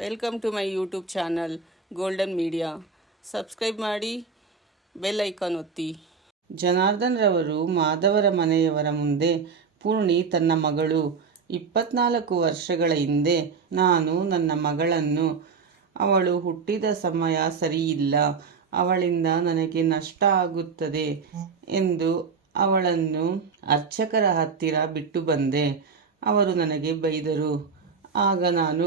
Welcome to my YouTube channel golden media subscribe ಮಾಡಿ bell icon ಒತ್ತಿ. ಜನಾರ್ದನ್ ರವರು ಮಾಧವರ ಮನೆಯವರ ಮುಂದೆ ಪೂರ್ಣಿ ತನ್ನ ಮಗಳು. ಇಪ್ಪತ್ನಾಲ್ಕು ವರ್ಷಗಳ ಹಿಂದೆ ನಾನು ನನ್ನ ಮಗಳನ್ನು. ಅವಳು ಹುಟ್ಟಿದ ಸಮಯ ಸರಿಯಿಲ್ಲ. ಅವಳಿಂದ ನನಗೆ ನಷ್ಟ ಆಗುತ್ತದೆ ಎಂದು ಅವಳನ್ನು ಅರ್ಚಕರ ಹತ್ತಿರ ಬಿಟ್ಟು ಬಂದೆ. ಅವರು ನನಗೆ ಬೈದರು. ಆಗ ನಾನು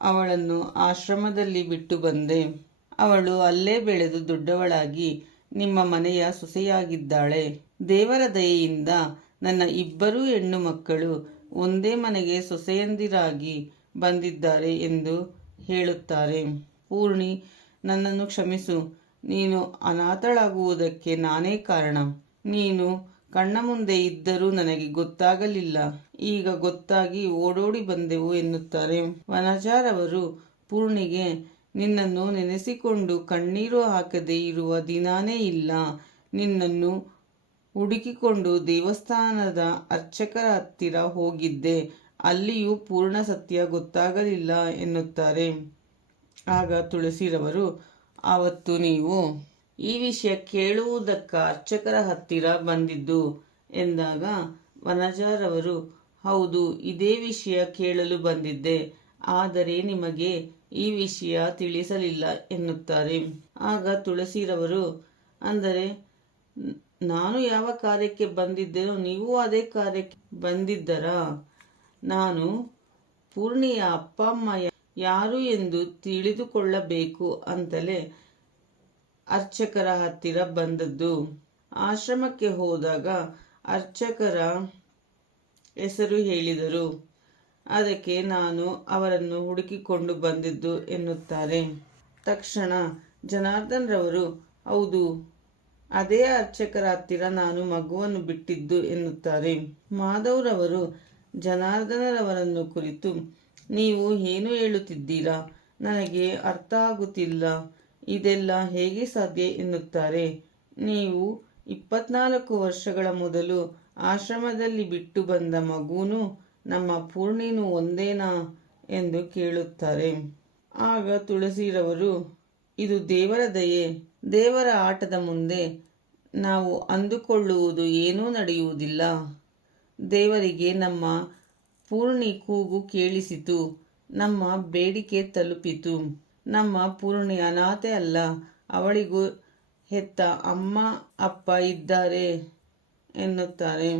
ಅವಳನ್ನು ಆಶ್ರಮದಲ್ಲಿ ಬಿಟ್ಟು ಬಂದೆ. ಅವಳು ಅಲ್ಲೇ ಬೆಳೆದು ದೊಡ್ಡವಳಾಗಿ ನಿಮ್ಮ ಮನೆಯ ಸೊಸೆಯಾಗಿದ್ದಾಳೆ. ದೇವರ ದಯೆಯಿಂದ ನನ್ನ ಇಬ್ಬರೂ ಹೆಣ್ಣು ಮಕ್ಕಳು ಒಂದೇ ಮನೆಗೆ ಸೊಸೆಯಂದಿರಾಗಿ ಬಂದಿದ್ದಾರೆ ಎಂದು ಹೇಳುತ್ತಾರೆ. ಪೂರ್ಣಿ, ನನ್ನನ್ನು ಕ್ಷಮಿಸು. ನೀನು ಅನಾಥಳಾಗುವುದಕ್ಕೆ ನಾನೇ ಕಾರಣ. ನೀನು ಕಣ್ಣ ಮುಂದೆ ಇದ್ದರೂ ನನಗೆ ಗೊತ್ತಾಗಲಿಲ್ಲ. ಈಗ ಗೊತ್ತಾಗಿ ಓಡೋಡಿ ಬಂದೆವು ಎನ್ನುತ್ತಾರೆ. ವನಜಾರವರು ಪೂರ್ಣಿಗೆ, ನಿನ್ನನ್ನು ನೆನೆಸಿಕೊಂಡು ಕಣ್ಣೀರು ಹಾಕದೆ ಇರುವ ದಿನಾನೇ ಇಲ್ಲ. ನಿನ್ನನ್ನು ಹುಡುಕಿಕೊಂಡು ದೇವಸ್ಥಾನದ ಅರ್ಚಕರ ಹತ್ತಿರ ಹೋಗಿದ್ದೆ. ಅಲ್ಲಿಯೂ ಪೂರ್ಣ ಸತ್ಯ ಗೊತ್ತಾಗಲಿಲ್ಲ ಎನ್ನುತ್ತಾರೆ. ಆಗ ತುಳಸಿರವರು, ಆವತ್ತು ನೀವು ಈ ವಿಷಯ ಕೇಳುವುದಕ್ಕ ಅರ್ಚಕರ ಹತ್ತಿರ ಬಂದಿದ್ದು ಎಂದಾಗ ವನಜಾರವರು, ಹೌದು, ಇದೇ ವಿಷಯ ಕೇಳಲು ಬಂದಿದ್ದೆ, ಆದರೆ ನಿಮಗೆ ಈ ವಿಷಯ ತಿಳಿಸಲಿಲ್ಲ ಎನ್ನುತ್ತಾರೆ. ಆಗ ತುಳಸಿರವರು, ಅಂದರೆ ನಾನು ಯಾವ ಕಾರ್ಯಕ್ಕೆ ಬಂದಿದ್ದೇನೋ ನೀವು ಅದೇ ಕಾರ್ಯಕ್ಕೆ ಬಂದಿದ್ದರಾ? ನಾನು ಪೂರ್ಣಿಯ ಅಪ್ಪ ಅಮ್ಮ ಯಾರು ಎಂದು ತಿಳಿದುಕೊಳ್ಳಬೇಕು ಅಂತಲೇ ಅರ್ಚಕರ ಹತ್ತಿರ ಬಂದದ್ದು. ಆಶ್ರಮಕ್ಕೆ ಹೋದಾಗ ಅರ್ಚಕರ ಹೆಸರು ಹೇಳಿದರು. ಅದಕ್ಕೆ ನಾನು ಅವರನ್ನು ಹುಡುಕಿಕೊಂಡು ಬಂದಿದ್ದು ಎನ್ನುತ್ತಾರೆ. ತಕ್ಷಣ ಜನಾರ್ದನ್ ರವರು, ಹೌದು, ಅದೇ ಅರ್ಚಕರ ಹತ್ತಿರ ನಾನು ಮಗುವನ್ನು ಬಿಟ್ಟಿದ್ದು ಎನ್ನುತ್ತಾರೆ. ಮಾಧವ್ರವರು ಜನಾರ್ದನರವರನ್ನು ಕುರಿತು ನೀವು ಏನು ಹೇಳುತ್ತಿದ್ದೀರಾ? ನನಗೆ ಅರ್ಥ ಆಗುತ್ತಿಲ್ಲ. ಇದೆಲ್ಲ ಹೇಗೆ ಸಾಧ್ಯ ಎನ್ನುತ್ತಾರೆ? ನೀವು ಇಪ್ಪತ್ನಾಲ್ಕು ವರ್ಷಗಳ ಮೊದಲು ಆಶ್ರಮದಲ್ಲಿ ಬಿಟ್ಟು ಬಂದ ಮಗುನು ನಮ್ಮ ಪೂರ್ಣಿನೂ ಒಂದೇನಾ ಎಂದು ಕೇಳುತ್ತಾರೆ. ಆಗ ತುಳಸಿರವರು, ಇದು ದೇವರ ದಯೆ, ದೇವರ ಆಟದ ಮುಂದೆ ನಾವು ಅಂದುಕೊಳ್ಳುವುದು ಏನೂ ನಡೆಯುವುದಿಲ್ಲ. ದೇವರಿಗೆ ನಮ್ಮ ಪೂರ್ಣಿ ಕೂಗು ಕೇಳಿಸಿತು, ನಮ್ಮ ಬೇಡಿಕೆ ತಲುಪಿತು. ನಮ್ಮ ಪೂರ್ಣಿ ಅನಾಥೆ ಅಲ್ಲ, ಅವಳಿಗೂ ಹೆತ್ತ ಅಮ್ಮ, ಅಪ್ಪ ಇದ್ದಾರೆ ಎನ್ನುತ್ತಾರೆ.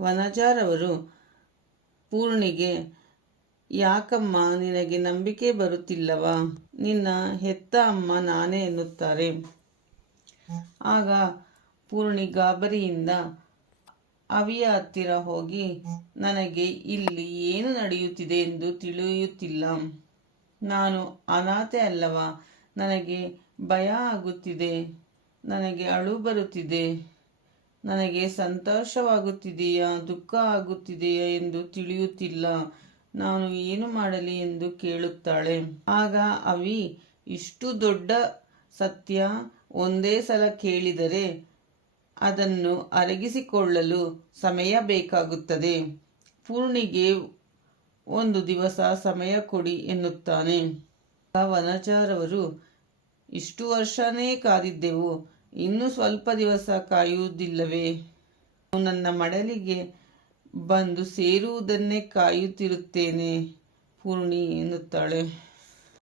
ವನಜಾರವರು ಪೂರ್ಣಿಗೆ, ಯಾಕಮ್ಮ ನಿನಗೆ ನಂಬಿಕೆ ಬರುತ್ತಿಲ್ಲವಾ? ನಿನ್ನ ಹೆತ್ತ ಅಮ್ಮ ನಾನೇ ಎನ್ನುತ್ತಾರೆ. ಆಗ ಪೂರ್ಣಿ ಗಾಬರಿಯಿಂದ ಅವಿಯ ಹತ್ತಿರ ಹೋಗಿ, ನನಗೆ ಇಲ್ಲಿ ಏನು ನಡೆಯುತ್ತಿದೆ ಎಂದು ತಿಳಿಯುತ್ತಿಲ್ಲ. ನಾನು ಅನಾಥೆ ಅಲ್ಲವಾ? ನನಗೆ ಭಯ ಆಗುತ್ತಿದೆ. ನನಗೆ ಅಳು ಬರುತ್ತಿದೆ. ನನಗೆ ಸಂತೋಷವಾಗುತ್ತಿದೆಯಾ? ದುಃಖ ಆಗುತ್ತಿದೆಯಾ ಎಂದು ತಿಳಿಯುತ್ತಿಲ್ಲ. ನಾನು ಏನು ಮಾಡಲಿ ಎಂದು ಕೇಳುತ್ತಾಳೆ. ಆಗ ಅವಿ, ಇಷ್ಟು ದೊಡ್ಡ ಸತ್ಯ ಒಂದೇ ಸಲ ಕೇಳಿದರೆ ಅದನ್ನು ಅರಗಿಸಿಕೊಳ್ಳಲು ಸಮಯ ಬೇಕಾಗುತ್ತದೆ. ಪೂರ್ಣಿಗೆ ಒಂದು ದಿವಸ ಸಮಯ ಕೊಡಿ ಎನ್ನುತ್ತಾನೆ. ವನಚಾರವರು, ಇಷ್ಟು ವರ್ಷನೇ ಕಾದಿದ್ದೆವು, ಇನ್ನು ಸ್ವಲ್ಪ ದಿವಸ ಕಾಯುವುದಿಲ್ಲವೇ? ನನ್ನ ಮಡಲಿಗೆ ಬಂದು ಸೇರುವುದನ್ನೇ ಕಾಯುತ್ತಿರುತ್ತೇನೆ, ಪೂರ್ಣಿ ಎನ್ನುತ್ತಾಳೆ.